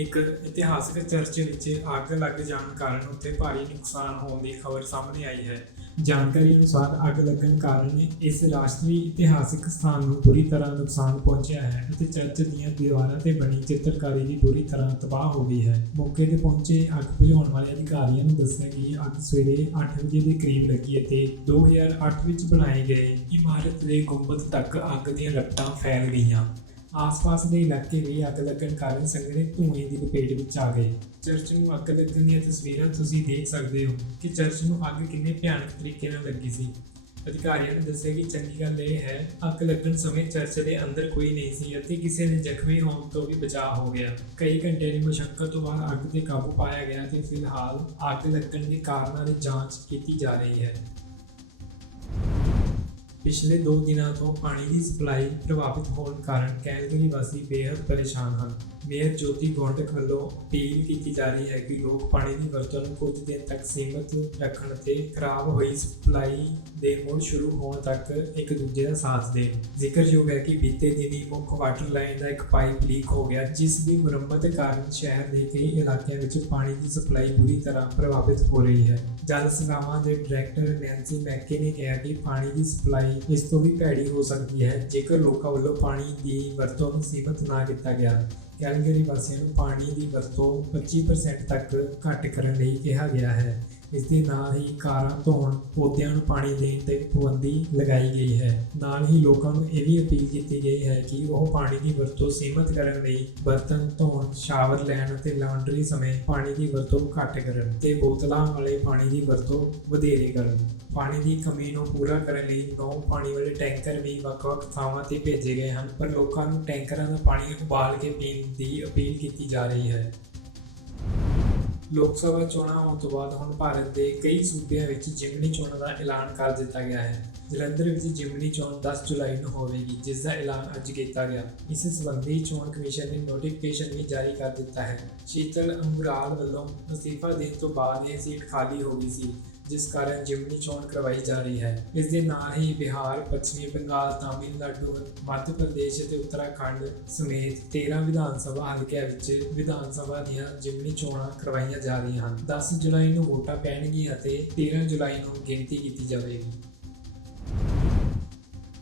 ਇੱਕ ਇਤਿਹਾਸਕ ਚਰਚ ਵਿੱਚ ਅੱਗ ਲੱਗ ਜਾਣ ਕਾਰਨ ਉੱਥੇ ਭਾਰੀ ਨੁਕਸਾਨ ਹੋਣ ਦੀ ਖਬਰ ਸਾਹਮਣੇ ਆਈ ਹੈ। ਜਾਣਕਾਰੀ ਅਨੁਸਾਰ ਅੱਗ ਲੱਗਣ ਕਾਰਨ ਇਸ ਰਾਸ਼ਟਰੀ ਇਤਿਹਾਸਕ ਸਥਾਨ ਨੂੰ ਬੁਰੀ ਤਰ੍ਹਾਂ ਨੁਕਸਾਨ ਪਹੁੰਚਿਆ ਹੈ ਅਤੇ ਚਰਚ ਦੀਆਂ ਦੀਵਾਰਾਂ ਤੇ ਬਣੀ ਚਿੱਤਰਕਾਰੀ ਵੀ ਬੁਰੀ ਤਰ੍ਹਾਂ ਤਬਾਹ ਹੋ ਗਈ ਹੈ। ਮੌਕੇ ਤੇ ਪਹੁੰਚੇ ਅੱਗ ਬੁਝਾਉਣ ਵਾਲੇ ਅਧਿਕਾਰੀਆਂ ਨੂੰ ਦੱਸਿਆ ਕਿ ਅੱਗ ਸਵੇਰੇ 8 ਵਜੇ ਦੇ ਕਰੀਬ ਲੱਗੀ ਅਤੇ 2008 ਵਿੱਚ ਬਣਾਏ ਗਏ ਇਮਾਰਤ ਦੇ ਗੁੰਬਦ ਤੱਕ ਅੱਗ ਦੀਆਂ ਲਪਟਾਂ ਫੈਲ ਗਈਆਂ। ਆਸ-ਪਾਸ ਦੇ ਇਲਾਕੇ ਵੀ ਅੱਗ ਲੱਗਣ ਕਾਰਨ ਸੰਘਣੇ ਧੂਏ ਦੀ ਲਪੇਟ ਵਿੱਚ ਆ ਗਏ। ਚਰਚ ਨੂੰ ਅੱਗ ਲੱਗਣ ਦੀਆਂ ਤਸਵੀਰਾਂ ਤੁਸੀਂ ਦੇਖ ਸਕਦੇ ਹੋ ਕਿ ਚਰਚ ਨੂੰ ਅੱਗ ਕਿੰਨੇ ਭਿਆਨਕ ਤਰੀਕੇ ਨਾਲ ਲੱਗੀ ਸੀ। ਅਧਿਕਾਰੀਆਂ ਨੇ ਦੱਸਿਆ ਕਿ ਚੰਗੀ ਗੱਲ ਇਹ ਹੈ, ਅੱਗ ਲੱਗਣ ਸਮੇਂ ਚਰਚ ਦੇ ਅੰਦਰ ਕੋਈ ਨਹੀਂ ਸੀ ਅਤੇ ਕਿਸੇ ਦੇ ਜ਼ਖਮੀ ਹੋਣ ਤੋਂ ਵੀ ਬਚਾਅ ਹੋ ਗਿਆ। ਕਈ ਘੰਟੇ ਦੀ ਮੁਸ਼ਕਲ ਤੋਂ ਬਾਅਦ ਅੱਗ ਤੇ ਕਾਬੂ ਪਾਇਆ ਗਿਆ ਤੇ ਫਿਲਹਾਲ ਅੱਗ ਲੱਗਣ ਦੇ ਕਾਰਨਾਂ ਦੀ ਜਾਂਚ ਕੀਤੀ ਜਾ ਰਹੀ ਹੈ। ਪਿਛਲੇ 2 ਦਿਨਾਂ ਤੋਂ ਪਾਣੀ ਦੀ ਸਪਲਾਈ ਪ੍ਰਭਾਵਿਤ ਹੋਣ ਕਾਰਨ ਕੈਲਗਰੀ ਵਾਸੀ ਬੇहद ਪਰੇਸ਼ਾਨ ਹਨ। ਮੇਅਰ ਜੋਤੀ ਗੌਂਡਕ ਵੱਲੋਂ ਅਪੀਲ ਕੀਤੀ ਜਾ ਰਹੀ ਹੈ ਕਿ ਲੋਕ ਪਾਣੀ ਦੀ ਵਰਤੋਂ ਨੂੰ ਕੁਝ ਦਿਨ ਤੱਕ ਸੀਮਤ ਰੱਖਣ ਤੇ ਖਰਾਬ ਹੋਈ ਸਪਲਾਈ ਦੇ ਮੁੜ ਸ਼ੁਰੂ ਹੋਣ ਤੱਕ ਇੱਕ ਦੂਜੇ ਦਾ ਸਾਥ ਦੇਣ। ਜ਼ਿਕਰਯੋਗ ਹੈ ਕਿ ਬੀਤੇ ਦਿਨੀ ਮੁੱਖ ਵਾਟਰ ਲਾਈਨ ਦਾ ਇੱਕ ਪਾਈਪ ਲੀਕ ਹੋ ਗਿਆ, ਜਿਸ ਦੀ ਮੁਰੰਮਤ ਕਾਰਨ ਸ਼ਹਿਰ ਦੇ ਕਈ ਇਲਾਕਿਆਂ ਵਿੱਚ ਪਾਣੀ ਦੀ ਸਪਲਾਈ ਬੁਰੀ ਤਰ੍ਹਾਂ ਪ੍ਰਭਾਵਿਤ ਹੋ ਰਹੀ ਹੈ। ਜਲ ਸੇਵਾਵਾਂ ਦੇ ਡਾਇਰੈਕਟਰ ਨੈਂਸੀ ਮੈਕੇ ਨੇ ਕਿਹਾ ਕਿ ਪਾਣੀ ਦੀ ਸਪਲਾਈ ਇਸ ਤੋਂ ਵੀ ਭੈੜੀ ਹੋ ਸਕਦੀ ਹੈ। ਜੇਕਰ ਲੋਕਾਂ ਵੱਲੋਂ ਪਾਣੀ ਦੀ ਵਰਤੋਂ ਨੂੰ ਸੀਮਤ ਨਾ ਕੀਤਾ ਗਿਆ, ਕੈਲਗਰੀ ਵਾਸੀਆਂ ਨੂੰ ਪਾਣੀ ਦੀ ਵਰਤੋਂ 25% ਤੱਕ ਘੱਟ ਕਰਨ ਲਈ ਕਿਹਾ ਗਿਆ ਹੈ। ਇਸ ਦੇ ਨਾਲ ਹੀ ਕਾਰਾਂ ਧੋਣ ਪੌਦਿਆਂ ਨੂੰ ਪਾਣੀ ਦੇਣ ਤੇ ਪਾਬੰਦੀ ਲਗਾਈ ਗਈ ਹੈ। ਨਾਲ ਹੀ ਲੋਕਾਂ ਨੂੰ ਇਹ ਵੀ ਅਪੀਲ ਕੀਤੀ ਗਈ ਹੈ ਕਿ ਉਹ ਪਾਣੀ ਦੀ ਵਰਤੋਂ ਸੀਮਤ ਕਰਨ ਲਈ ਬਰਤਨ ਧੋਣ, ਸ਼ਾਵਰ ਲੈਣ ਅਤੇ ਲਾਂਡਰੀ ਸਮੇਂ ਪਾਣੀ ਦੀ ਵਰਤੋਂ ਘੱਟ ਕਰਨ ਤੇ ਬੋਤਲਾਂ ਵਾਲੇ ਪਾਣੀ ਦੀ ਵਰਤੋਂ ਵਧੇਰੇ ਕਰਨ। ਪਾਣੀ ਦੀ ਕਮੀ ਨੂੰ ਪੂਰਾ ਕਰਨ ਲਈ ਨੌ ਪਾਣੀ ਵਾਲੇ ਟੈਂਕਰ ਵੀ ਵੱਖ-ਵੱਖ ਥਾਵਾਂ ਤੇ ਭੇਜੇ ਗਏ ਹਨ, ਪਰ ਲੋਕਾਂ ਨੂੰ ਟੈਂਕਰਾਂ ਦਾ ਪਾਣੀ ਉਬਾਲ ਕੇ ਪੀਣ ਦੀ ਅਪੀਲ ਕੀਤੀ ਜਾ ਰਹੀ ਹੈ। ਲੋਕ ਸਭਾ ਚੋਣਾਂ ਹੋਣ ਤੋਂ ਬਾਅਦ ਹੁਣ ਭਾਰਤ ਦੇ ਕਈ ਸੂਬਿਆਂ ਵਿੱਚ ਜਿਮਨੀ ਚੋਣਾਂ ਦਾ ਐਲਾਨ ਕਰ ਦਿੱਤਾ ਗਿਆ ਹੈ। ਜਲੰਧਰ ਵਿੱਚ ਜਿਮਨੀ ਚੋਣ 10 ਜੁਲਾਈ ਨੂੰ ਹੋਵੇਗੀ, ਜਿਸ ਦਾ ਐਲਾਨ ਅੱਜ ਕੀਤਾ ਗਿਆ। ਇਸ ਸੰਬੰਧੀ ਚੋਣ ਕਮਿਸ਼ਨ ਨੇ ਨੋਟੀਫਿਕੇਸ਼ਨ ਵੀ ਜਾਰੀ ਕਰ ਦਿੱਤਾ ਹੈ। ਸ਼ੀਤਲ ਅੰਗਰਾਲ ਵੱਲੋਂ ਅਸਤੀਫਾ ਦੇਣ ਤੋਂ ਬਾਅਦ ਇਹ ਸੀਟ ਖਾਲੀ ਹੋ ਗਈ ਸੀ। ਜਿਸ ਕਾਰਨ ਜਿਮਨੀ ਚੋਣ ਕਰਵਾਈ ਜਾ ਰਹੀ ਹੈ। ਇਸ ਦੇ ਨਾਲ ਹੀ ਬਿਹਾਰ, ਪੱਛਮੀ ਬੰਗਾਲ, ਤਾਮਿਲਨਾਡੂ, ਮੱਧ ਪ੍ਰਦੇਸ਼ ਅਤੇ ਉੱਤਰਾਖੰਡ ਸਮੇਤ 13 ਵਿਧਾਨ ਸਭਾ ਹਲਕਿਆਂ ਵਿੱਚ ਵਿਧਾਨ ਸਭਾ ਦੀਆਂ ਜਿਮਨੀ ਚੋਣਾਂ ਕਰਵਾਈਆਂ ਜਾ ਰਹੀਆਂ ਹਨ। 10 ਜੁਲਾਈ ਨੂੰ ਵੋਟਾਂ ਪੈਣਗੀਆਂ ਅਤੇ 13 ਜੁਲਾਈ ਨੂੰ ਗਿਣਤੀ ਕੀਤੀ ਜਾਵੇਗੀ।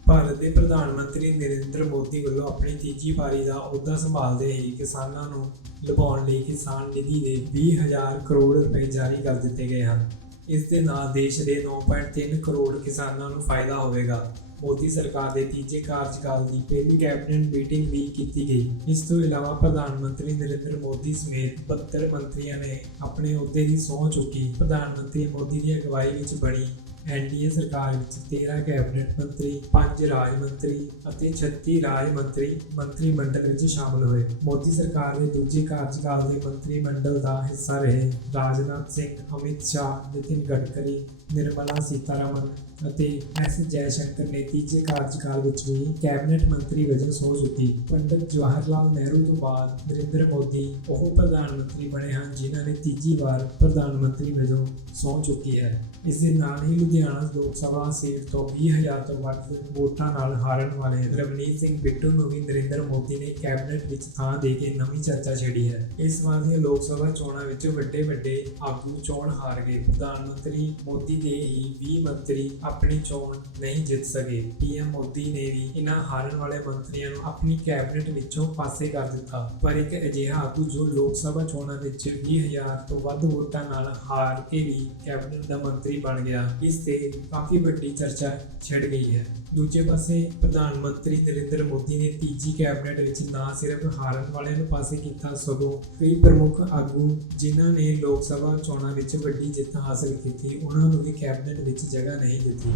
ਭਾਰਤ ਦੇ ਪ੍ਰਧਾਨ ਮੰਤਰੀ ਨਰਿੰਦਰ ਮੋਦੀ ਵੱਲੋਂ ਆਪਣੀ ਤੀਜੀ ਵਾਰੀ ਦਾ ਅਹੁਦਾ ਸੰਭਾਲਦੇ ਹੀ ਕਿਸਾਨਾਂ ਨੂੰ ਲੁਭਾਉਣ ਲਈ ਕਿਸਾਨ ਨਿਧੀ ਦੇ 20000 ਕਰੋੜ ਰੁਪਏ ਜਾਰੀ ਕਰ ਦਿੱਤੇ ਗਏ ਹਨ। ਇਸ ਦੇ ਨਾਲ ਦੇਸ਼ ਦੇ 9.3 ਕਰੋੜ ਕਿਸਾਨਾਂ ਨੂੰ ਫਾਇਦਾ ਹੋਵੇਗਾ। ਮੋਦੀ ਸਰਕਾਰ ਦੇ ਤੀਜੇ ਕਾਰਜਕਾਲ ਦੀ ਪਹਿਲੀ ਕੈਬਨਿਟ ਮੀਟਿੰਗ ਵੀ ਕੀਤੀ ਗਈ। ਇਸ ਤੋਂ ਇਲਾਵਾ ਪ੍ਰਧਾਨ ਮੰਤਰੀ ਨਰਿੰਦਰ ਮੋਦੀ ਸਮੇਤ 72 ਮੰਤਰੀਆਂ ਨੇ ਆਪਣੇ ਅਹੁਦੇ ਦੀ ਸਹੁੰ ਚੁੱਕੀ। ਪ੍ਰਧਾਨ ਮੰਤਰੀ ਮੋਦੀ ਦੀ ਅਗਵਾਈ ਵਿੱਚ ਬਣੀ ਐਨਡੀਏ ਸਰਕਾਰ ਵਿੱਚ। 13 ਕੈਬਨਿਟ ਮੰਤਰੀ 5 ਰਾਜ ਮੰਤਰੀ ਅਤੇ 36 ਰਾਜ ਮੰਤਰੀ ਮੰਤਰੀ ਮੰਡਲ ਵਿੱਚ ਸ਼ਾਮਲ ਹੋਏ। ਮੋਦੀ ਸਰਕਾਰ ਦੇ ਦੂਜੇ ਕਾਰਜਕਾਲ ਦੇ ਮੰਤਰੀ ਮੰਡਲ ਦਾ ਹਿੱਸਾ ਰਹੇ ਰਾਜਨਾਥ ਸਿੰਘ, ਅਮਿਤ ਸ਼ਾਹ, ਨਿਤਿਨ ਗਡਕਰੀ, ਨਿਰਮਲਾ ਸੀਤਾਰਮਨ ਅਤੇ ਐਸ ਜੈਸ਼ੰਕਰ ਨੇ ਤੀਜੇ ਕਾਰਜਕਾਲ ਵਿੱਚ ਵੀ ਕੈਬਨਿਟ ਮੰਤਰੀ ਵਜੋਂ ਸਹੁੰ ਚੁੱਕੀ ਪੰਡਿਤ ਜਵਾਹਰ ਲਾਲ ਨਹਿਰੂ ਤੋਂ ਬਾਅਦ ਨਰਿੰਦਰ ਮੋਦੀ ਉਹ ਪ੍ਰਧਾਨ ਮੰਤਰੀ ਬਣੇ ਹਨ ਜਿਨ੍ਹਾਂ ਨੇ ਤੀਜੀ ਵਾਰ ਪ੍ਰਧਾਨ ਮੰਤਰੀ ਵਜੋਂ ਸਹੁੰ ਚੁੱਕੀ ਹੈ। ਇਸ ਦੇ ਨਾਲ ਹੀ ਲੁਧਿਆਣਾ ਲੋਕ ਸਭਾ ਸੀਟ ਤੋਂ 20000 ਤੋਂ ਵੱਧ ਵੋਟਾਂ ਨਾਲ ਹਾਰਨ ਵਾਲੇ ਰਵਨੀਤ ਸਿੰਘ ਬਿੱਟੂ ਨੂੰ ਵੀ ਨਰਿੰਦਰ ਮੋਦੀ ਨੇ ਕੈਬਨਿਟ ਵਿੱਚ ਥਾਂ ਦੇ ਕੇ ਨਵੀਂ ਚਰਚਾ ਛੇੜੀ ਹੈ। ਇਸ ਵਾਰ ਦੀਆਂ ਲੋਕ ਸਭਾ ਚੋਣਾਂ ਵਿੱਚ ਵੱਡੇ ਵੱਡੇ ਆਗੂ ਚੋਣ ਹਾਰ ਗਏ ਪ੍ਰਧਾਨ ਮੰਤਰੀ ਮੋਦੀ ਦੇ ਹੀ 20 ਮੰਤਰੀ ਆਪਣੀ ਚੋਣ ਨਹੀਂ ਜਿੱਤ ਸਕੇ। ਪੀਐਮ ਮੋਦੀ ਨੇ ਵੀ ਇਹਨਾਂ ਹਾਰਨ ਵਾਲੇ ਮੰਤਰੀਆਂ ਨੂੰ ਆਪਣੀ ਕੈਬਨਿਟ ਵਿੱਚੋਂ ਪਾਸੇ ਕਰ ਦਿੱਤਾ। ਪਰ ਇੱਕ ਅਜਿਹਾ ਆਗੂ ਜੋ ਲੋਕ ਸਭਾ ਚੋਣਾਂ ਵਿੱਚ 20000 ਤੋਂ ਵੱਧ ਵੋਟਾਂ ਨਾਲ ਹਾਰ ਕੇ ਵੀ ਕੈਬਨਿਟ ਦਾ ਮੰਤਰੀ ਬਣ ਗਿਆ, ਇਸ ਤੇ ਕਾਫੀ ਵੱਡੀ ਚਰਚਾ ਛਿੜ ਗਈ ਹੈ। ਦੂਜੇ ਪਾਸੇ ਪ੍ਰਧਾਨ ਮੰਤਰੀ ਨਰਿੰਦਰ ਮੋਦੀ ਨੇ ਤੀਜੀ ਕੈਬਨਿਟ ਵਿੱਚ ਨਾ ਸਿਰਫ ਹਾਰਨ ਵਾਲਿਆਂ ਨੂੰ ਪਾਸੇ ਕੀਤਾ, ਸਗੋਂ ਕਈ ਪ੍ਰਮੁੱਖ ਆਗੂ ਜਿਨ੍ਹਾਂ ਨੇ ਲੋਕ ਸਭਾ ਚੋਣਾਂ ਵਿੱਚ ਵੱਡੀ ਜਿੱਤ ਹਾਸਲ ਕੀਤੀ, ਉਹਨਾਂ ਨੂੰ ਵੀ ਕੈਬਨਿਟ ਵਿੱਚ ਜਗ੍ਹਾ ਨਹੀਂ ਦਿੱਤੀ।